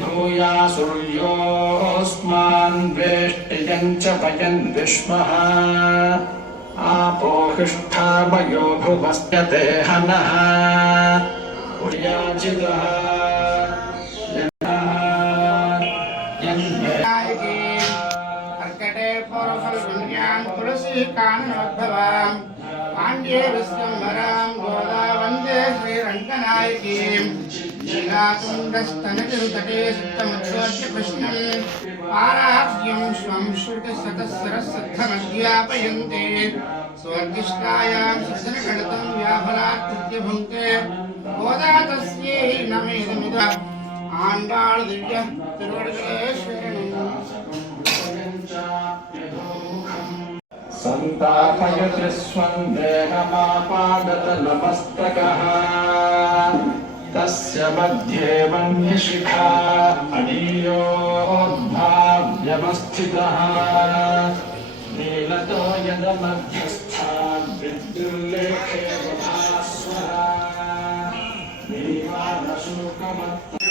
भूया सूर्योऽस्मान् वेष्टियं च वयन् विश्वः आपो हिष्ठामयो भुवस्यते हनः उर्याजितः अर्कटे पौरफलपुण्यां तुलसी काननोद्भवां पाण्ड्ये विश्वम्भरां गोदा वन्दे श्रीरङ्गनायकीं लीलाकुण्डस्तनगिरितटे सिद्धमुद्बोध्य कृष्णं पारार्घ्यं स्वं श्रुतिशतसरस्सिद्धमध्यापयन्ते स्वर्गिष्ठायां सज्जनगणितं व्याफलात्कृत्य भुङ्क्ते गोदा तस्यै नमेदमिद आण्डाळ दिव्य तिरुवडिगलेश्वरनं सन्तापयति स्वं देहमापादतलमस्तकः तस्य मध्ये वह्निशिखा अनीयोद्भाव्यवस्थितः नीलतो यदमध्यस्थाद् विद्युल्लेखे वभास्वरः नीवानशोकमत्त